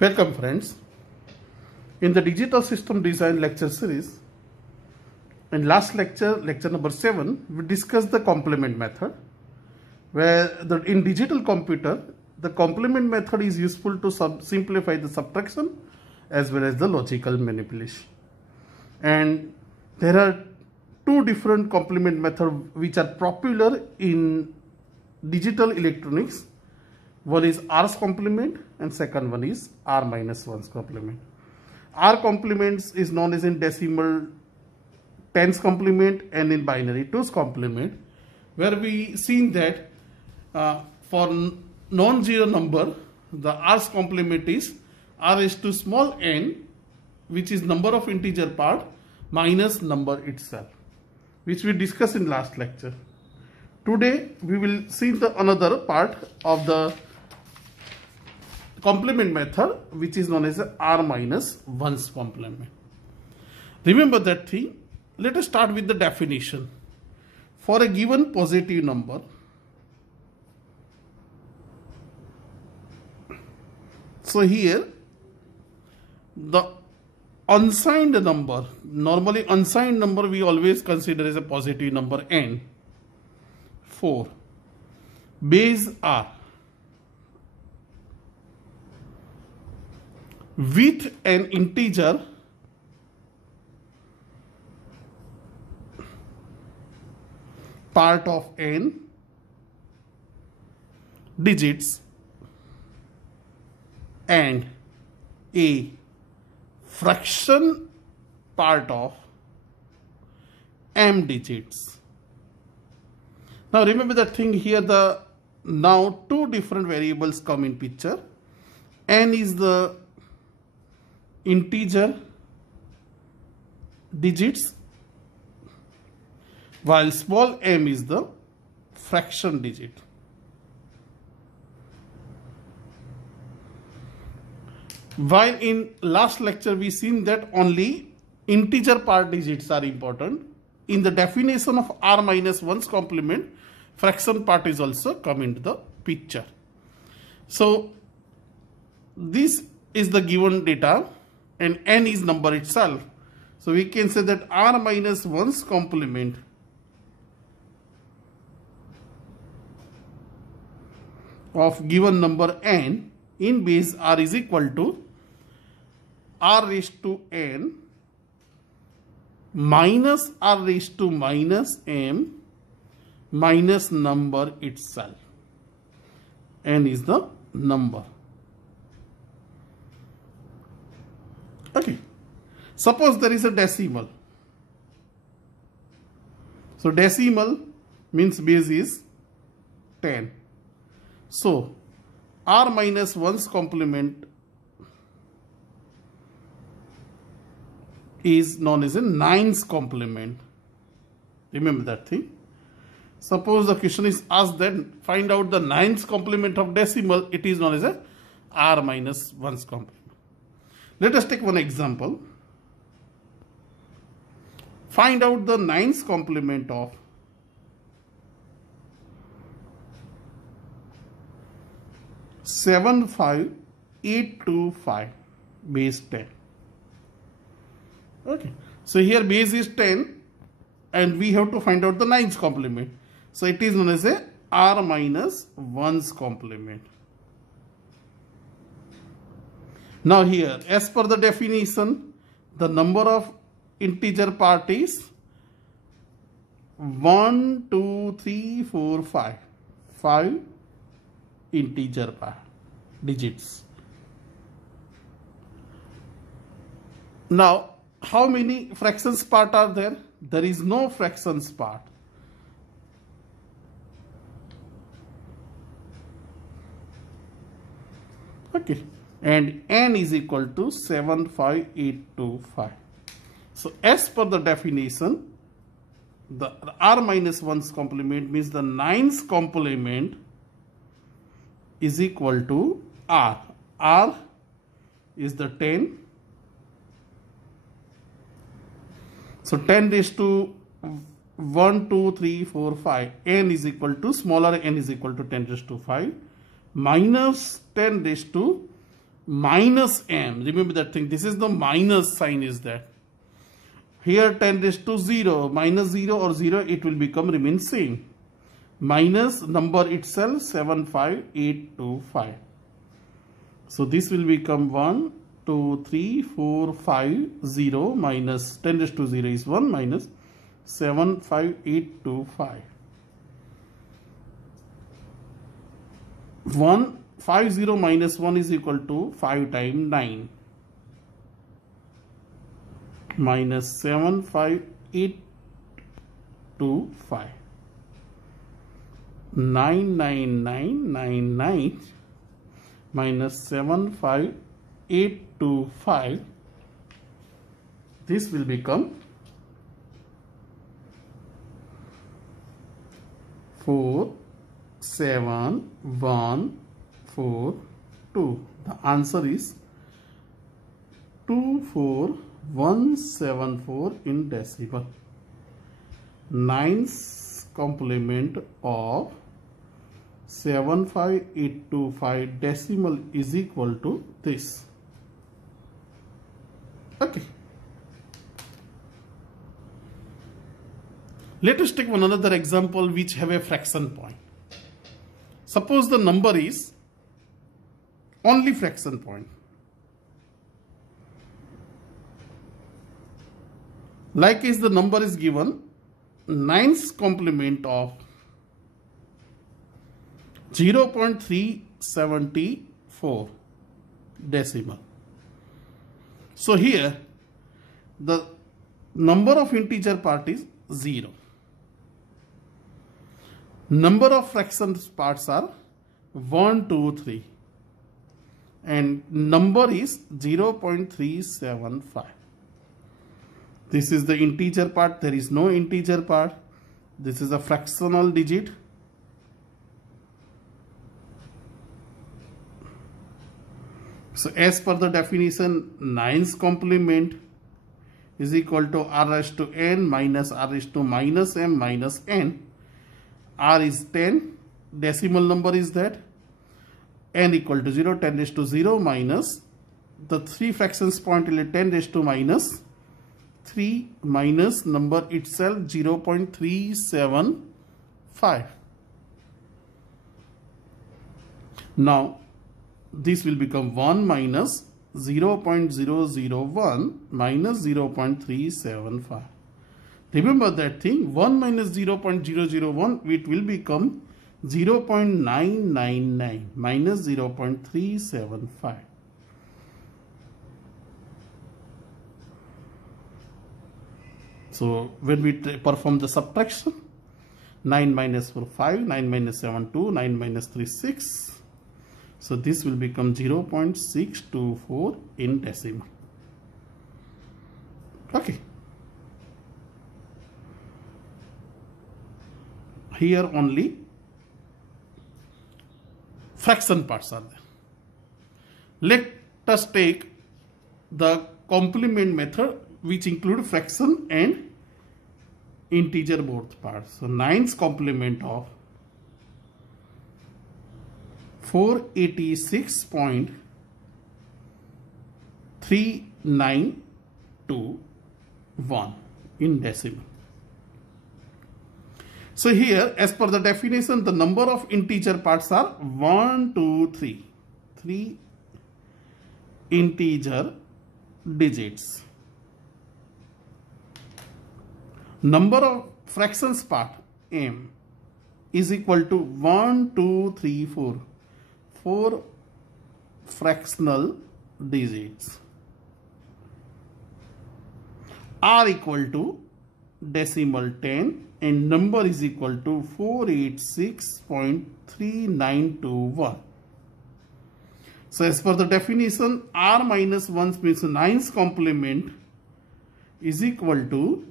Welcome friends. In the digital system design lecture series, in last lecture, lecture number 7, we discussed the complement method, where in digital computer, the complement method is useful to simplify the subtraction as well as the logical manipulation. And there are two different complement methods which are popular in digital electronics. One is R's complement and second one is R minus 1's complement. R complements is known as in decimal 10's complement and in binary 2's complement, where we seen that for non-zero number, the R's complement is R raised to small n, which is number of integer part minus number itself, which we discussed in last lecture. Today we will see the another part of the complement method, which is known as R minus 1's complement. Remember that thing. Let us start with the definition. For a given positive number, so here the unsigned number, normally unsigned number we always consider as a positive number n, 4, base R, with an integer part of n digits and a fraction part of m digits. Now remember that thing here, now two different variables come in picture. N is the integer digits, while small m is the fraction digit. While in last lecture we seen that only integer part digits are important, in the definition of R minus 1's complement, fraction part is also come into the picture. So this is the given data and n is number itself. So we can say that R minus 1's complement of given number n in base R is equal to R raised to n minus R raised to minus m minus number itself. N is the number. Okay. Suppose there is a decimal. So decimal means base is 10. So R minus 1's complement is known as a 9's complement. Remember that thing. Suppose the question is asked that find out the 9's complement of decimal, it is known as a R minus 1's complement. Let us take one example. Find out the 9's complement of 75825 base 10. Okay. So here base is 10 and we have to find out the 9's complement. So it is known as a R minus 1's complement. Now here, as per the definition, the number of integer part is 1, 2, 3, 4, 5. 5 integer part digits. Now, how many fractions part are there? There is no fractions part. Okay. And n is equal to 75825. So as per the definition, the R minus 1's complement means the 9's complement is equal to R. R is the 10. So 10 raised to 1, 2, 3, 4, 5. N is equal to, smaller n is equal to 10 raised to 5 minus 10 raised to minus m. Remember that thing. This is the minus sign is that. Here 10 raised to 0, minus 0 or 0, it will remain same. Minus number itself 75825. So this will become 1, 2, 3, 4, 5, 0 minus 10 raised to 0 is 1 minus 75825. 50 minus 1 is equal to 5 times 9 minus 75825. 99999 minus 75825. This will become 47142. The answer is 24174 in decimal. 9's complement of 75825 decimal is equal to this. Okay. Let us take one another example which have a fraction point. Suppose the number is only fraction point. Like is the number is given 9's complement of 0.374 decimal. So here the number of integer part is 0. Number of fractions parts are 1, 2, 3 and number is 0.375. This is the integer part, there is no integer part. This is a fractional digit. So as per the definition, 9's complement is equal to r raised to n minus r raised to minus m minus n. R is 10, decimal number is that, n equal to 0, 10 raised to 0 minus the 3 fractions point 10 raised to minus 3 minus number itself 0.375. Now this will become 1 minus 0.001 minus 0.375. Remember that thing, 1 minus 0.001, it will become 0.999 minus 0.375. So when we perform the subtraction, 9 minus 4 5, 9 minus 7 2, 9 minus 3 6. So this will become 0.624 in decimal. Okay. Here only fraction parts are there. Let us take the complement method which include fraction and integer both parts. So 9's complement of 486.3921 in decimal. So here, as per the definition, the number of integer parts are 1, 2, 3. 3 integer digits. Number of fractions part m is equal to 1, 2, 3, 4. 4 fractional digits. R equal to decimal 10 and number is equal to 486.3921. So as per the definition, R minus 1 means 9's complement is equal to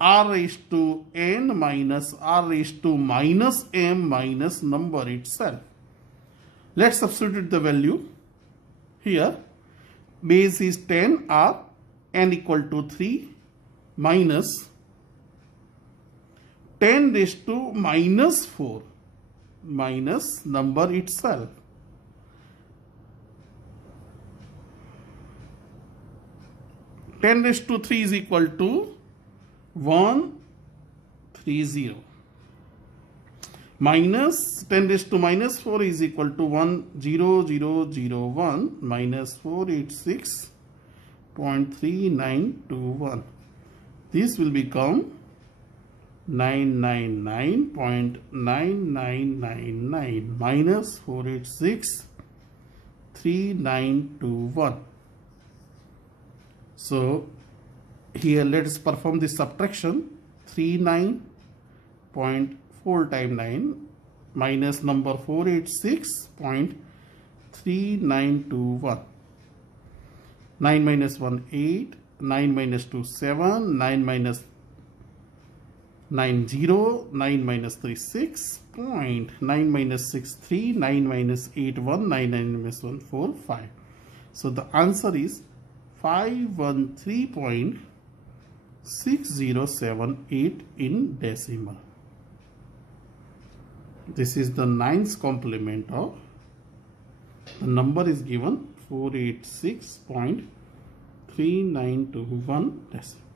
R raised to n minus R raised to minus m minus number itself. Let's substitute the value here. Base is 10 R, n equal to 3 minus 10 raised to minus 4 minus number itself. 10 raised to 3 is equal to 130. Minus 10 raised to minus 4 is equal to 10001 minus 486.3921. This will become 999.9999 minus 486.3921. So here let us perform this subtraction. 39.4 times 9 minus number 486.3921. 9 minus 1 8, 9 minus 2 7, 9 minus 9 0, 9 minus 3 6, 9 minus 6 3, 9 minus 8 1, 9 minus 1 4 5. So the answer is 513.6078 in decimal. This is the 9th complement of the number is given 486.3921 decimal.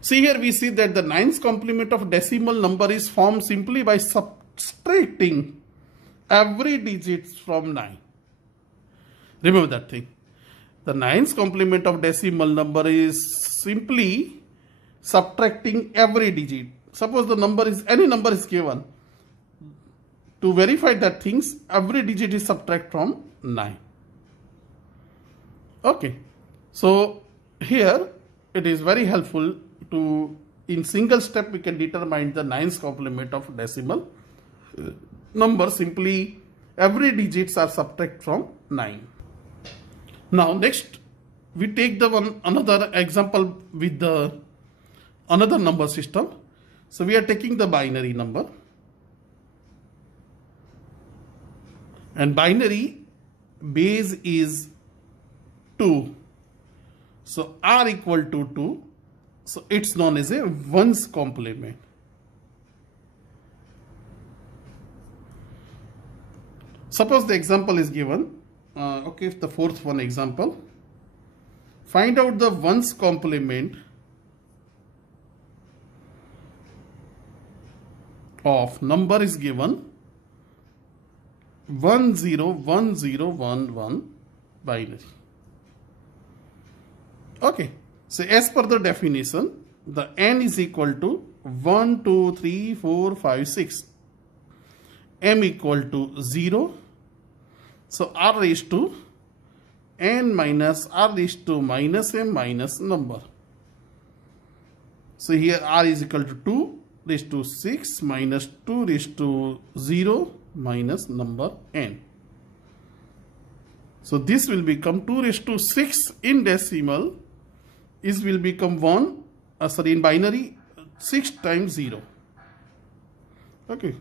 See here we see that the 9th complement of decimal number is formed simply by subtracting every digit from 9. Remember that thing. The 9th complement of decimal number is simply subtracting every digit. Suppose the number is, any number is given. To verify that things, every digit is subtract from 9. Okay. So here it is very helpful to, in single step we can determine the 9th complement of decimal number. Simply every digits are subtract from 9. Now next we take the another example with the another number system. So we are taking the binary number, and binary base is 2. So R equal to 2. So it's known as a ones complement. Suppose the example is given. Okay, the fourth one example. Find out the ones complement of number is given 101011 binary. Okay, so as per the definition, the n is equal to 1 2 3 4 5 6, m equal to 0. So r raised to n minus r raised to minus m minus number. So here r is equal to 2 raised to 6 minus 2 raised to 0 minus number n. So this will become 2 raised to 6 in decimal is will become 1, in binary 6 times 0. Okay.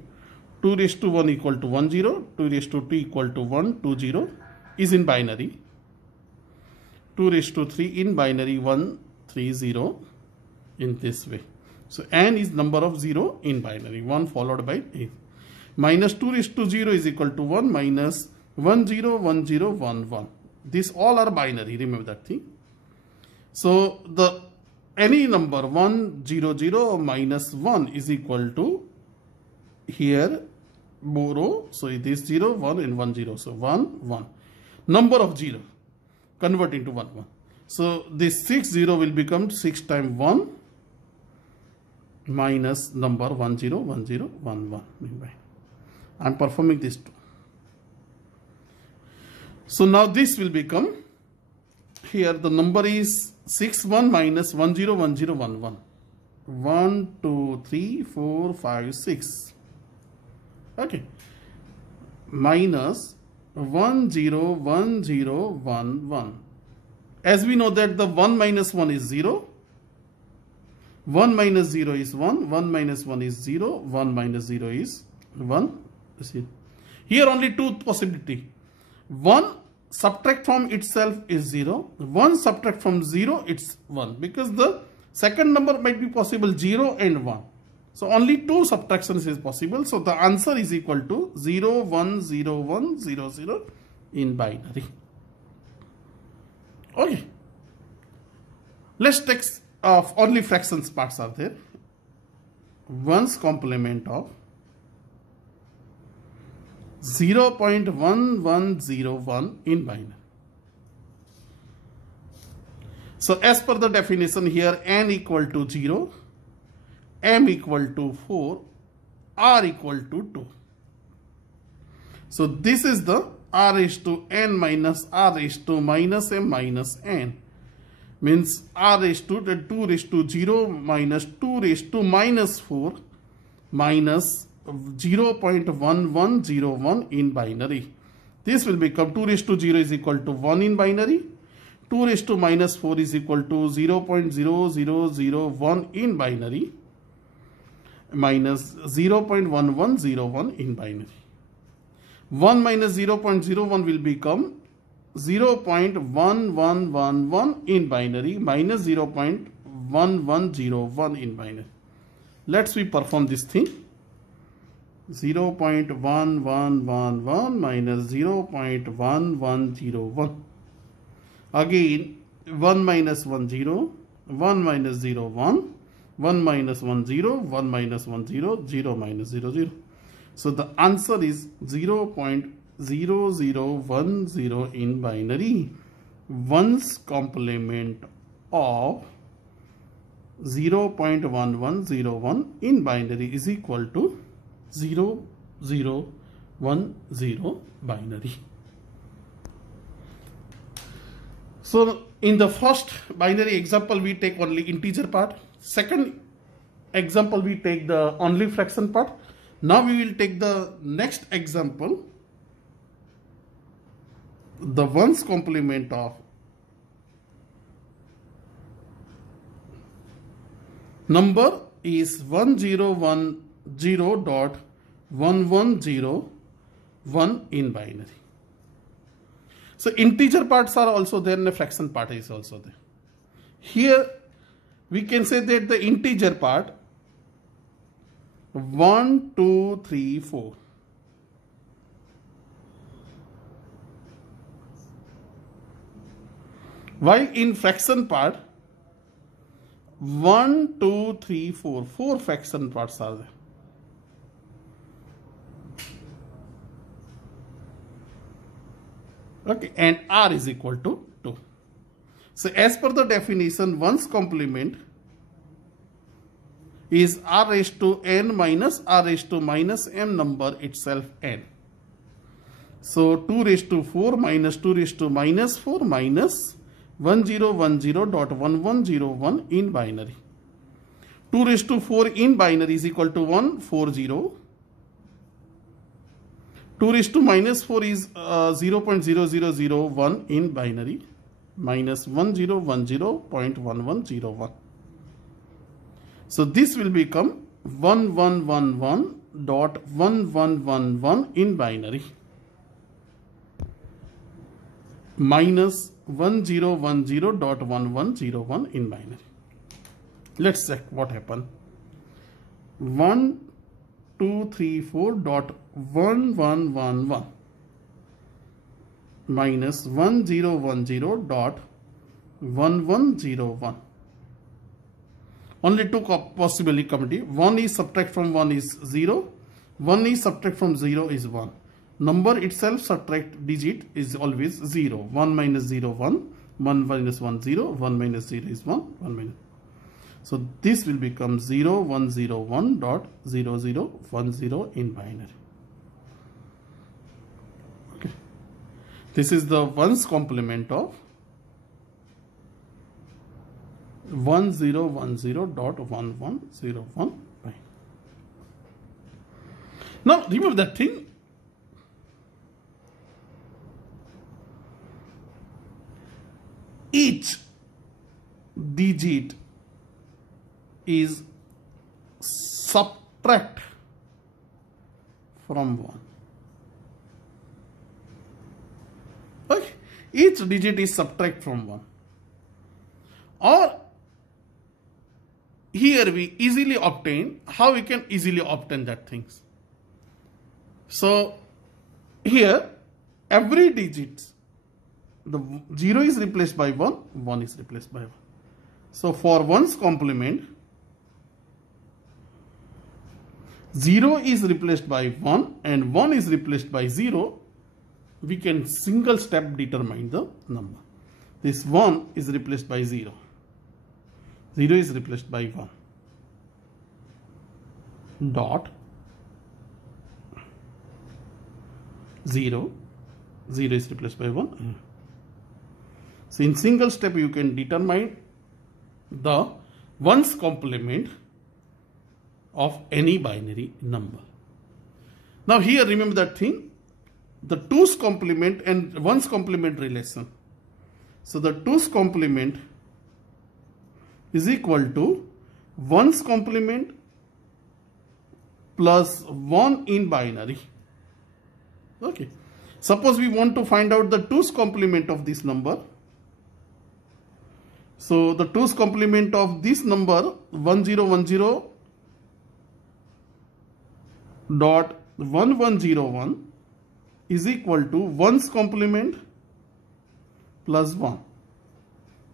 2 raised to 1 equal to 1 0, 2 raised to 2 equal to 1 2 0 is in binary. 2 raised to 3 in binary 1 3 0 in this way. So n is number of 0 in binary, 1 followed by 8. Minus 2 raised to 0 is equal to 1 minus 1 0 1 0 1 1. These all are binary, remember that thing. So the any number 1 0 0 minus 1 is equal to here borrow, so it is 0 1 and 1 0, so 1 1. Number of 0 convert into 1 1. So this 6 0 will become 6 times 1 minus number 1 0 1 0 1 1. I am performing this too. So now this will become, here the number is 6 1 minus 1 0 1 0 1 1. 1 2 3 4 5 6. Okay, minus 1 0 1 0 1 1. As we know that the 1 minus 1 is 0, 1 minus 0 is 1, 1 minus 1 is 0, 1 minus 0 is 1. See, here only two possibility. 1 subtract from itself is 0, 1 subtract from 0 it's 1, because the second number might be possible 0 and 1. So only two subtractions is possible. So the answer is equal to 0 1 0 1 0 0 in binary. Okay. Let's take only fractions parts are there. 1's complement of 0.1101 in binary. So as per the definition here, n equal to 0, m equal to 4, r equal to 2. So this is the r raised to n minus r raised to minus m minus n. Means r raised to 2 raised to 0 minus 2 raised to minus 4 minus 0.1101 in binary. This will become 2 raised to 0 is equal to 1 in binary. 2 raised to minus 4 is equal to 0.0001 in binary minus 0.1101 in binary. 1 minus 0.01 will become 0.1111 in binary minus 0.1101 in binary. Let's we perform this thing. 0.1111 minus 0.1101. Again 1 minus 1 0, 1 minus 0 1, 1 minus 1 0, 1 minus 1 0, 0 minus 0 0. So the answer is 0.0010 in binary. 1's complement of 0.1101 in binary is equal to 0010 binary. So in the first binary example we take only integer part. Second example we take the only fraction part. Now we will take the next example, the 1's complement of number is 1010.1101 in binary. So integer parts are also there and the fraction part is also there. Here we can say that the integer part 1, 2, 3, 4. While in fraction part 1, 2, 3, 4, 4 fraction parts are there. Okay, and r is equal to 2. So as per the definition, 1's complement is r raised to n minus r raised to minus m number itself n. So 2 raised to 4 minus 2 raised to minus 4 minus 1010.1101 in binary. 2 raised to 4 in binary is equal to 140. 2 raised to minus 4 is 0.0001 in binary minus 1010.1101. So this will become 1111.1111 in binary minus 1010.1101 in binary. Let's check what happened. 1234.1111 minus 1010.1101. Only two possibility. 1 is subtract from 1 is 0. 1 is subtract from 0 is 1. Number itself subtract digit is always 0. 1 minus 0 1. 1 minus 1 0. 1 minus 0 is 1. 1 minus. So this will become 0101.0010 in binary. Okay. This is the 1's complement of 1010.1101. Now remember that thing. Each digit is subtract from 1. Okay. Each digit is subtract from 1. Or here we easily obtain, how we can easily obtain that things. So here every digit the 0 is replaced by 1, 1 is replaced by 1. So for 1's complement, 0 is replaced by 1 and 1 is replaced by 0. We can single step determine the number. This 1 is replaced by 0. 0 is replaced by 1. Dot 0. 0 is replaced by 1. So in single step you can determine the 1's complement of any binary number. Now here remember that thing, the 2's complement and 1's complement relation. So the 2's complement is equal to 1's complement plus 1 in binary. Okay. Suppose we want to find out the 2's complement of this number. So the 2's complement of this number 1010 dot 1101 is equal to 1's complement plus 1.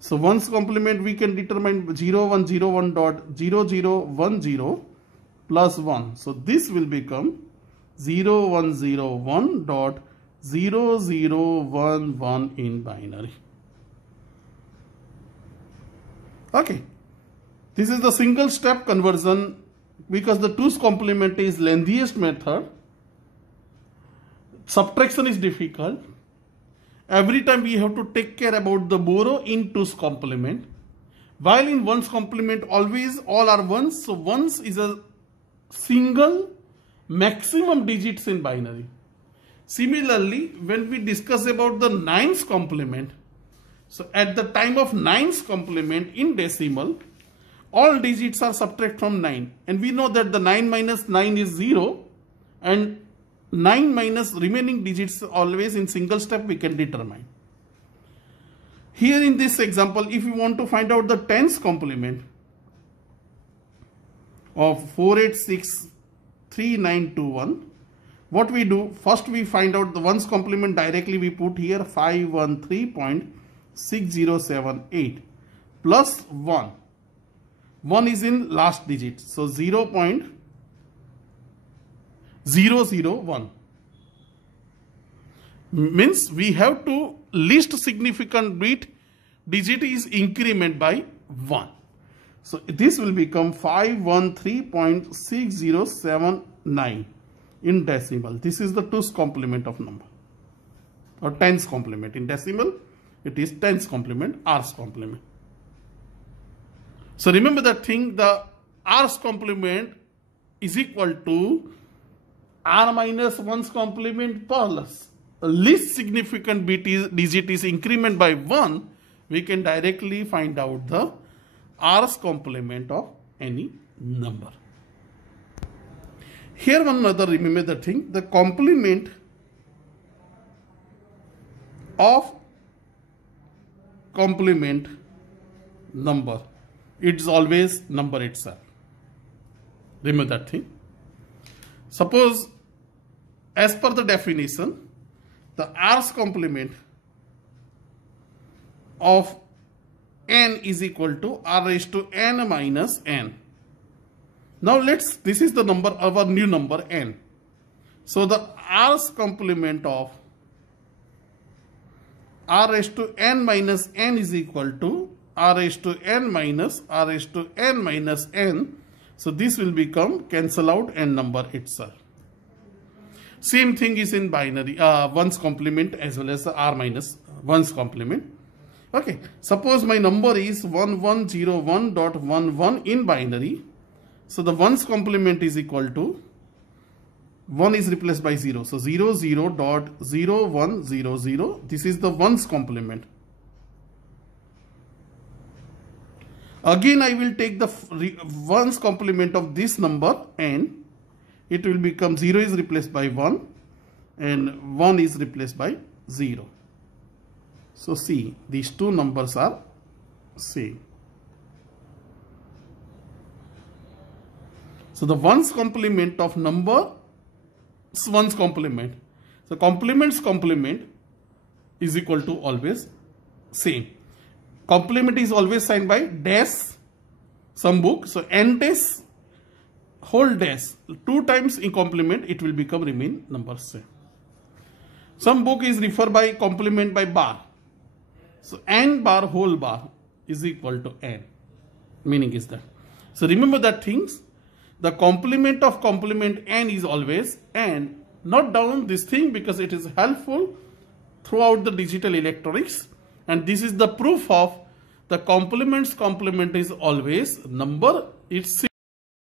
So 1's complement we can determine 0101 dot 0010 plus 1. So this will become 0101 dot 0011 in binary. Okay, this is the single step conversion. Because the 2's complement is lengthiest method, subtraction is difficult. Every time we have to take care about the borrow in 2's complement. While in 1's complement always all are 1s, so 1s is a single maximum digits in binary. Similarly, when we discuss about the 9's complement, so at the time of 9's complement in decimal, all digits are subtract from 9, and we know that the 9 minus 9 is 0, and 9 minus remaining digits always in single step we can determine. Here in this example, if you want to find out the 10's complement of 4863921, what we do, first we find out the 1's complement directly, we put here 513.6078 plus 1. 1 is in last digit, so 0.001 means we have to least significant digit is increment by 1. So this will become 513.6079 in decimal. This is the 2's complement of number, or 10's complement. In decimal it is 10's complement, R's complement. So remember that thing, the R's complement is equal to R minus 1's complement plus least significant digit is increment by 1. We can directly find out the R's complement of any number. Here one another, remember the thing, the complement of complement number, it's always number itself. Remember that thing. Suppose as per the definition, the R's complement of n is equal to R raised to n minus n. Now this is the number, our new number n. So the R's complement of R raised to n minus n is equal to R raised to n minus R raised to n minus n. So this will become cancel out n number itself. Same thing is in binary, 1's complement as well as the R minus 1's complement. Okay, suppose my number is 1101.11 in binary. So the 1's complement is equal to 1 is replaced by 0. So 00.0100. This is the 1's complement. Again I will take the 1's complement of this number n. It will become 0 is replaced by 1 and 1 is replaced by 0. So see, these two numbers are same. So the 1's complement of number is 1's complement. So complement's complement is equal to always same. Complement is always signed by dash some book. So n dash whole dash 2 times in complement, it will become remain number same. Some book is referred by complement by bar. So n bar whole bar is equal to n. Meaning is that. So remember that things. The complement of complement n is always n. Note down this thing because it is helpful throughout the digital electronics, and this is the proof of the complement is always number. It's